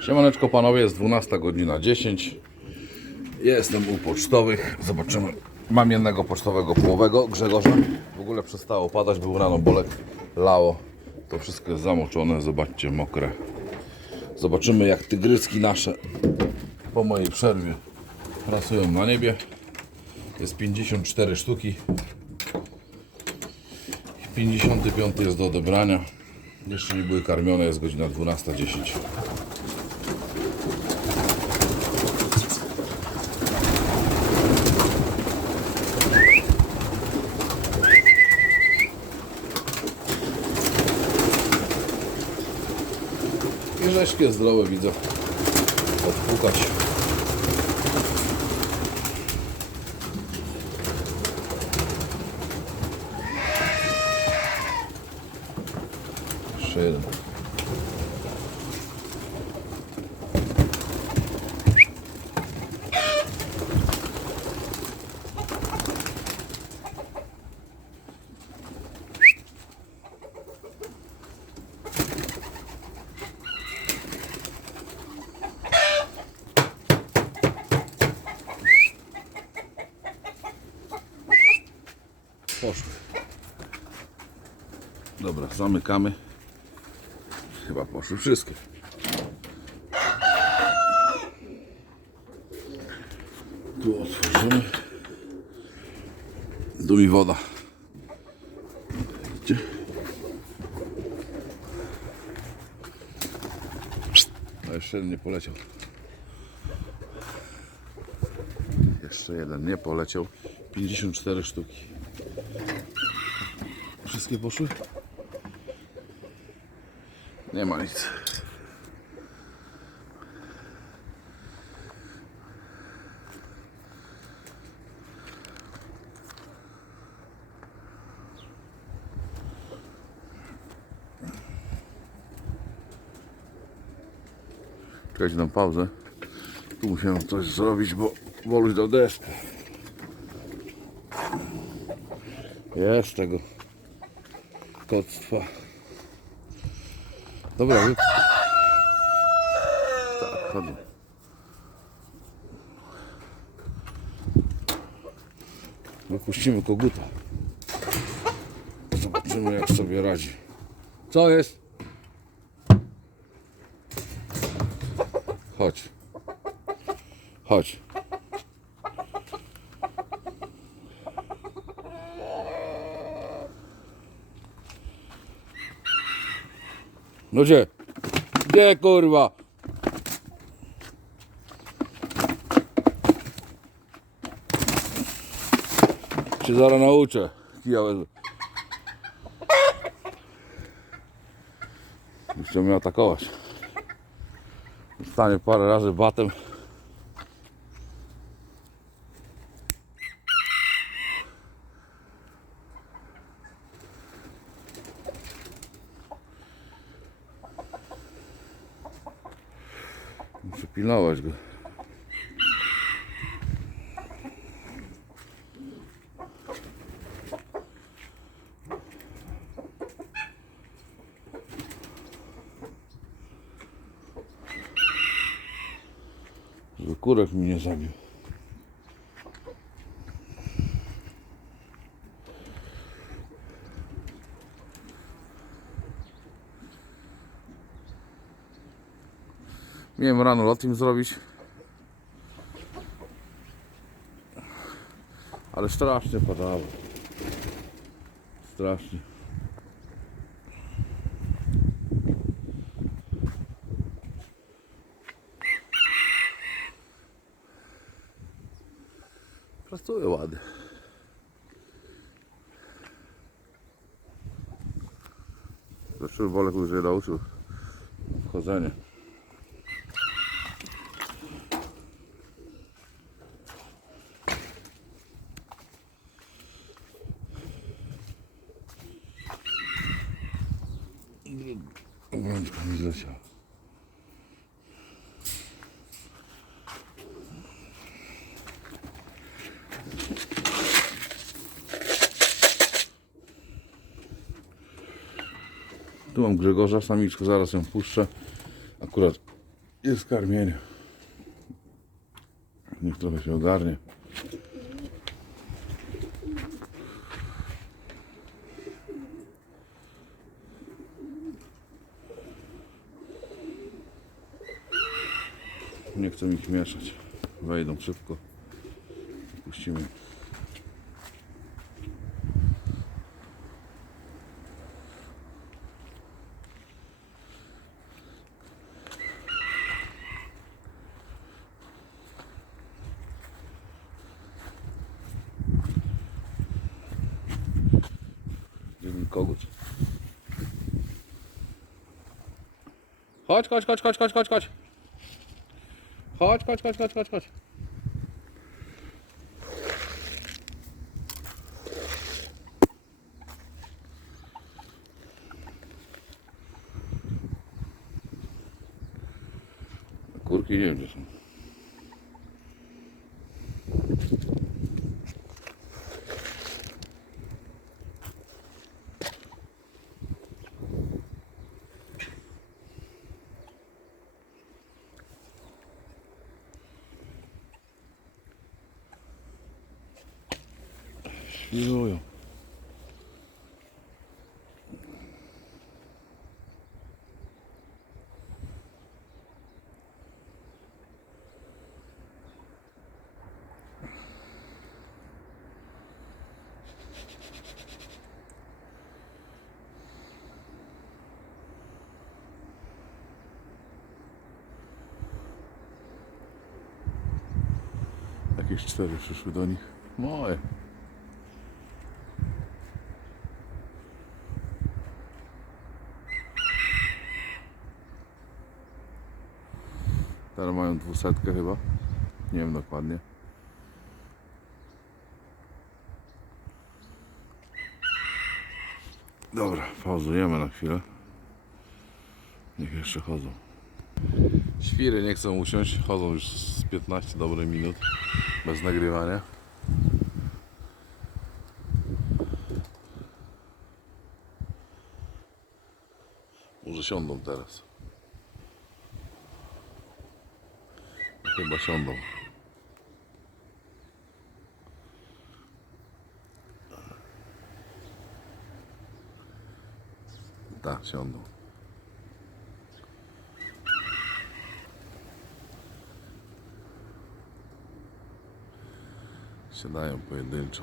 Siemaneczko panowie, jest 12 godzina 10. Jestem u pocztowych. Zobaczymy. Mam jednego pocztowego połowego Grzegorza. W ogóle przestało padać, był rano bolek, lało. To wszystko jest zamoczone, zobaczcie, mokre. Zobaczymy jak tygryski nasze po mojej przerwie pracują na niebie. Jest 54 sztuki. 55 jest do odebrania. Jeszcze nie były karmione, jest godzina 12.10. Rzeźkie zdrowe widzę. Odpukać. Jeszcze jeden. Poszły. Dobra, zamykamy. Chyba poszły wszystkie. Tu otworzymy. Tu mi woda. Widzicie? A jeszcze nie poleciał. Jeszcze jeden nie poleciał. 54 sztuki. Wszystkie poszły? Nie ma nic. Czekajcie na pauzę. Tu musiałem coś zrobić, bo Woluś dał deskę. Jest tego koctwa. Dobra, wy... Tak, chodzą. Wypuścimy koguta. Zobaczymy jak sobie radzi. Co jest? Chodź. Chodź. No gdzie? Gdzie kurwa? Cię zaraz nauczę. Kija wezmę. Już mnie atakować. Stanie parę razy batem. Pilnować go. Żeby kurek mi nie zabił. Miałem rano lot im zrobić. Ale strasznie padało. Strasznie. Pracuje ładnie. Zresztą Bolek już je nauczył wchodzenie. Tu mam Grzegorza, samiczkę, zaraz ją puszczę. Akurat Jest karmienie. Niech trochę się ogarnie. Nie chcę ich mieszać. Wejdą szybko. Puścimy. Jeden kogut. Chodź, chodź, chodź, chodź, chodź, chodź, chodź. Chodź, chodź, chodź, chodź, chodź, chodź. Kurki nie wiem gdzie są. Świrują. Jakieś cztery przyszły do nich. Moje. Teraz mają dwusetkę chyba. Nie wiem dokładnie. Dobra, pauzujemy na chwilę. Niech jeszcze chodzą. Świry nie chcą usiąść, chodzą już z 15 dobrych minut bez nagrywania. Może siądą teraz. Chyba siądą. Tak, siądą. Siadają pojedynczo.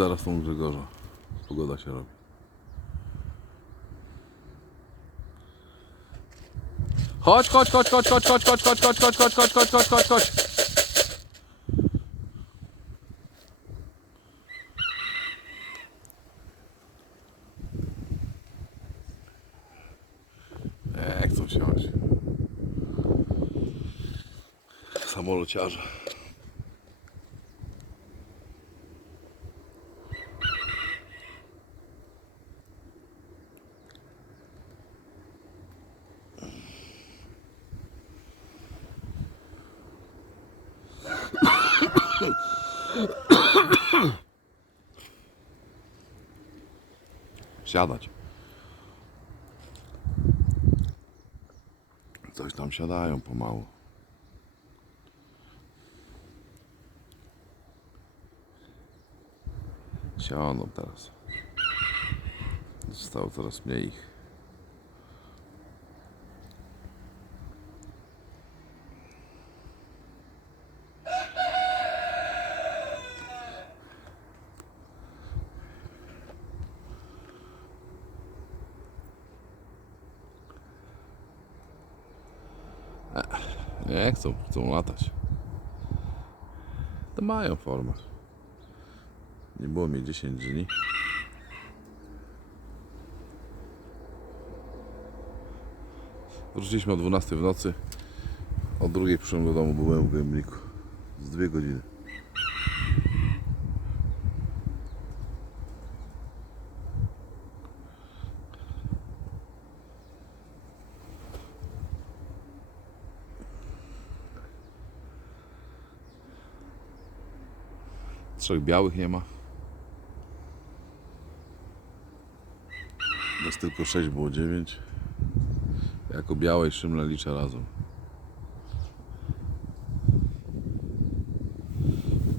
Zaraz tą Grzegorza. Pogoda się robi. Chodź, chodź, chodź, chodź, chodź, chodź, chodź, chodź, chodź, chodź, chodź, chodź, chodź, chodź, chodź, chodź. Nie chcą siąść. Samolociarze. Siadać. Coś tam siadają pomału. Siądą teraz. Zostało coraz mniej ich. Nie chcą, chcą latać. To mają formę. Nie było mnie 10 dni. Wróciliśmy o 12 w nocy. O drugiej przyszedłem do domu, byłem w Gębniku. Z dwie godziny. Białych nie ma. Jest tylko 6, było 9. Jako białe i szymle liczę razem.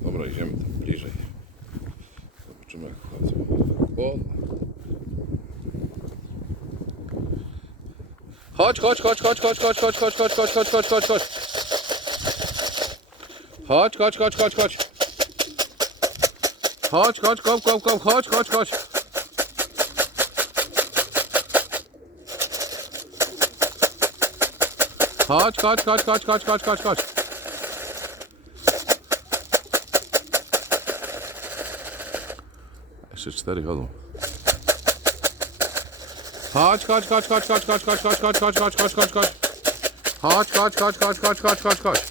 Dobra, idziemy tam bliżej. Zobaczymy jak chodzą. Głodne. Chodź, chodź, chodź, chodź, chodź, chodź, chodź, chodź, chodź, chodź, chodź, chodź, chodź, chodź. Chodź, chodź, chodź, chodź, chodź. Chodź, chodź, kom, kom, kom, chodź, chodź, chodź. Chodź, chodź, chodź, chodź, chodź, chodź, chodź, chodź. Jeszcze cztery chodzą. Chodź, chodź, chodź, chodź, chodź, chodź, chodź, chodź, chodź, chodź, chodź, chodź, chodź, chodź. Chodź, chodź, chodź, chodź, chodź, chodź, chodź,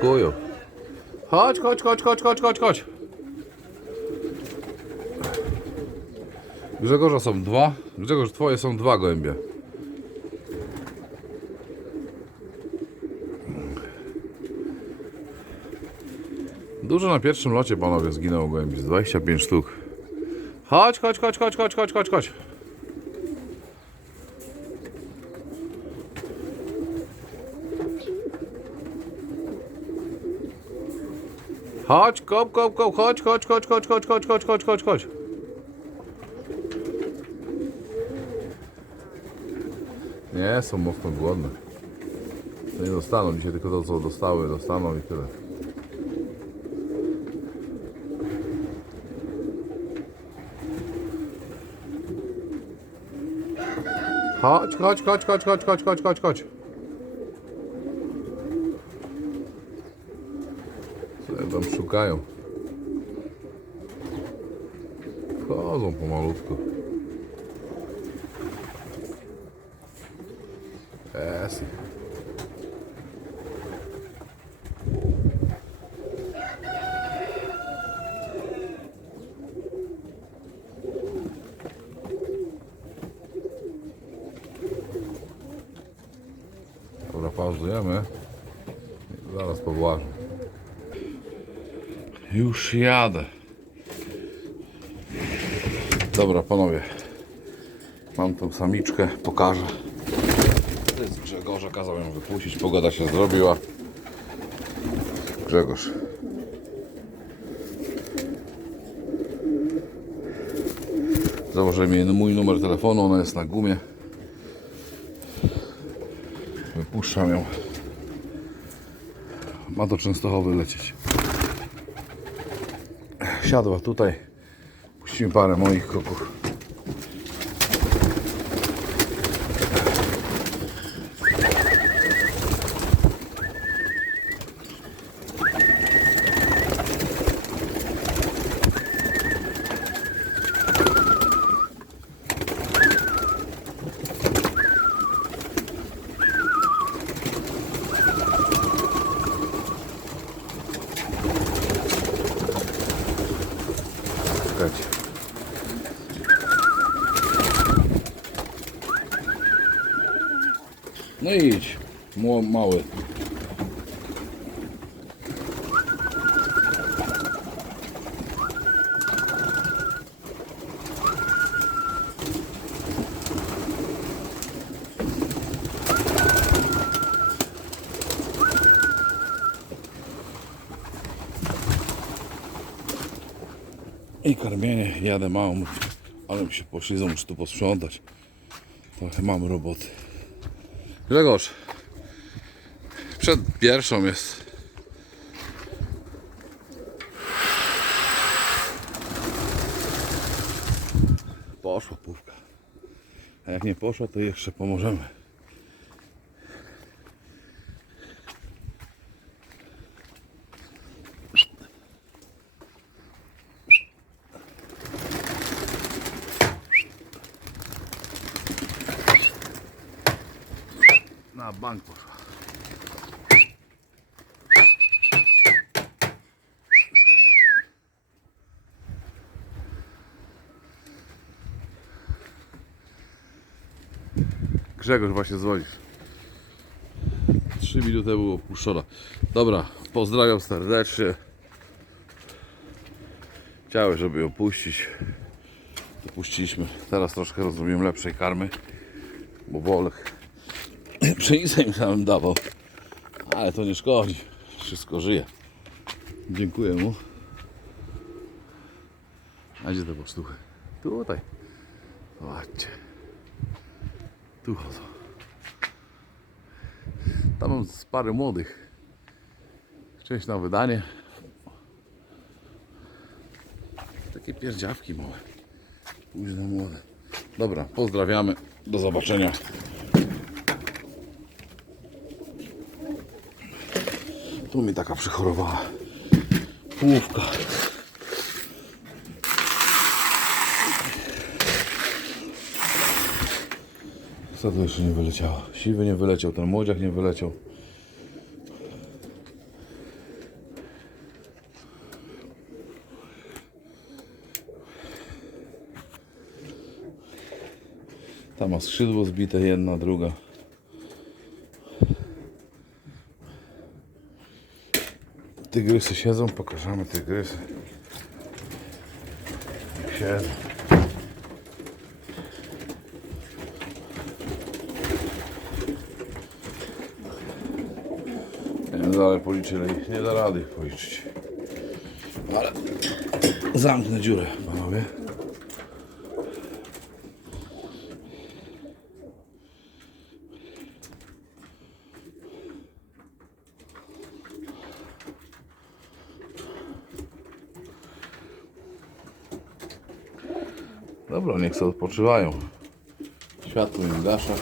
Skakują. Chodź, chodź, chodź, chodź, chodź, chodź, chodź. Grzegorza są dwa. Grzegorz, twoje są dwa gołębie. Dużo na pierwszym locie, panowie, zginęło gołębi. z 25 sztuk. Chodź, chodź, chodź, chodź, chodź, chodź, chodź, chodź. Chodź, kop, kop, kop, chodź, chodź, chodź, chodź, chodź, chodź, chodź, chodź, chodź, chodź. Nie, są mocno głodne. To nie dostaną, dzisiaj tylko to co dostały, dostaną i tyle. Chodź, chodź, chodź, chodź, chodź, chodź, chodź, chodź, chodź. Tam szukają? Chodzą pomalutku. Jest. Dobra, Już jadę. Dobra, panowie. Mam tą samiczkę, pokażę. To jest Grzegorza, kazał ją wypuścić, pogoda się zrobiła. Grzegorz. Założyłem mój numer telefonu, ona jest na gumie. Wypuszczam ją. Ma do Częstochowy lecieć. Siadła tutaj. Puścimy parę moich kroków. No i idź, mały. i karmienie. Jadę małą, ale mi się poszli, muszę tu posprzątać. Trochę mam roboty. Grzegorz, przed pierwszą jest. Poszła pówka. A jak nie poszła, to jeszcze pomożemy. Na bank poszła. Grzegorz właśnie dzwonisz. Trzy minuty było opuszczona. Dobra, pozdrawiam serdecznie. Chciałem, żeby ją puścić. To puściliśmy. Teraz troszkę rozumiem lepszej karmy. Bo Bolek pszenicę im samym dawał. Ale to nie szkodzi. Wszystko żyje. Dziękuję mu. A gdzie te pocztuchy? Tutaj. Zobaczcie. Tu chodzą. Tam mam z parę młodych. Część na wydanie. Takie pierdziawki małe. Późno młode. Dobra, pozdrawiamy. Do zobaczenia. Tu mi taka przychorowała. Co to jeszcze nie wyleciało? Siwy nie wyleciał, ten młodziak nie wyleciał. Tam ma skrzydło zbite, jedna, druga. Tygrysy siedzą, pokażemy tygrysy. Siedzą. Nie dalej policzyli. Nie da rady ich policzyć. Ale zamknę dziurę, panowie. Dobra, niech sobie odpoczywają. Światło im gasza.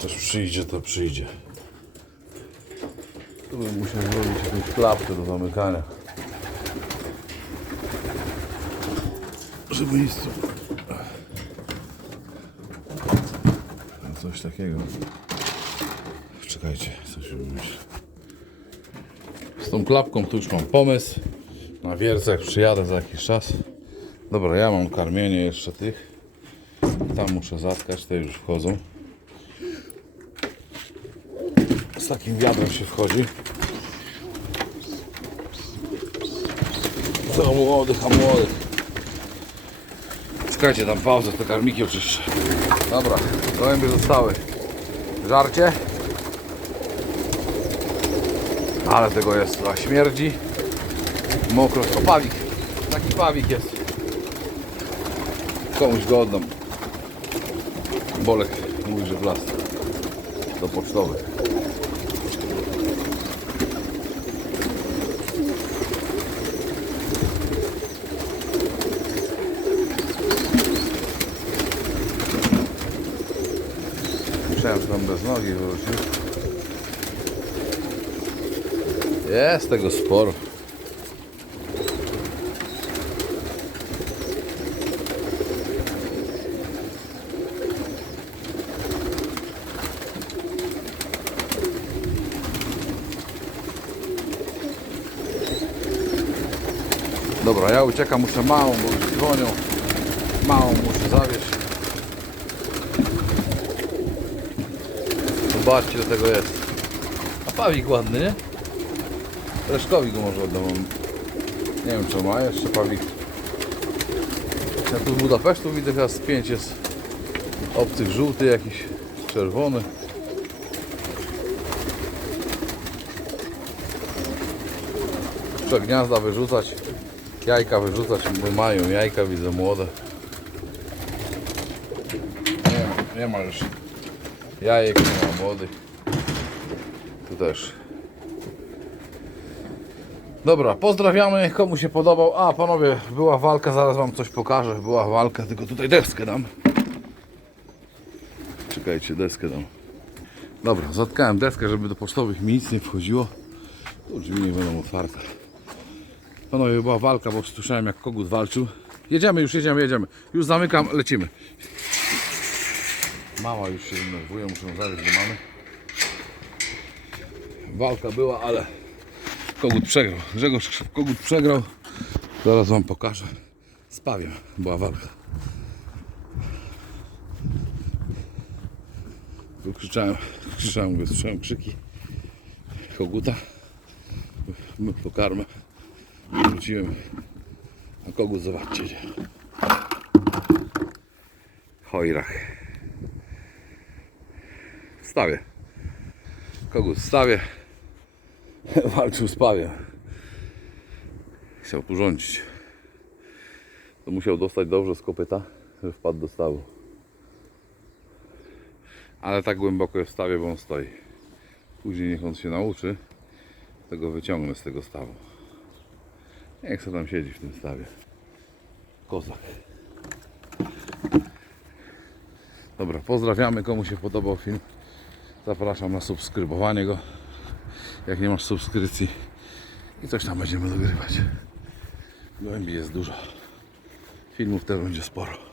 Też przyjdzie, to przyjdzie. Tu bym musiał zrobić jakąś klapkę do zamykania. Żeby. No Coś takiego. Czekajcie, coś wymyślę. Z tą klapką tu już mam pomysł. Na wiercach przyjadę za jakiś czas. Dobra, ja mam karmienie jeszcze tych. Tam muszę zatkać, te już wchodzą. Z takim wiadrem się wchodzi. Co młodych, a młodych. Czekajcie, tam pauzę, te karmiki oczyszczę. Dobra, gołębie zostały. Żarcie. Ale tego jest, a śmierdzi. Mokro, o pawik. Taki pawik jest. Komuś go oddam. Bolek mówi, że w las. Do pocztowych. Myślałem, że tam bez nogi wrócił. Jest tego sporo. Uciekam, muszę małą, bo już dzwonią. Małą muszę zawieźć. Zobaczcie, do tego jest. A pawik ładny, nie? Leszkowi go może oddam. Nie wiem, czy ma jeszcze pawik. Ja tu z Budapesztu widzę chyba z pięć jest obcych, żółty jakiś, czerwony. Trzeba gniazda wyrzucać. Jajka wyrzucać, bo mają jajka, widzę młode. Nie, ma- nie ma już jajek, nie ma młodych. Tu też. Dobra, pozdrawiamy, komu się podobał. A, panowie, była walka, zaraz wam coś pokażę. Była walka, tylko tutaj deskę dam. Czekajcie, deskę dam. Dobra, zatkałem deskę, żeby do pocztowych mi nic nie wchodziło. Tu drzwi nie będą otwarte. Panowie, była walka, bo słyszałem jak kogut walczył. Jedziemy już, jedziemy, jedziemy. Już zamykam, lecimy. Mama już się denerwuje, muszę zawieźć do mamy. Walka była, ale kogut przegrał. Grzegorz kogut przegrał. Zaraz wam pokażę. Z była walka. Tu krzyczałem, krzyczałem, słyszałem krzyki koguta. Pokarmę. Wróciłem. A kogut zobaczcie. W stawie. Kogut w stawie. Walczył z pawiem. Chciał tu rządzić. To musiał dostać dobrze z kopyta, że wpadł do stawu. Ale tak głęboko jest w stawie, bo on stoi. Później niech on się nauczy, tego wyciągnę z tego stawu. Niech sobie tam siedzi w tym stawie. Kozak. Dobra, pozdrawiamy. Komu się podobał film, zapraszam na subskrybowanie go. Jak nie masz subskrypcji i coś tam będziemy dogrywać. Głębi jest dużo. Filmów też będzie sporo.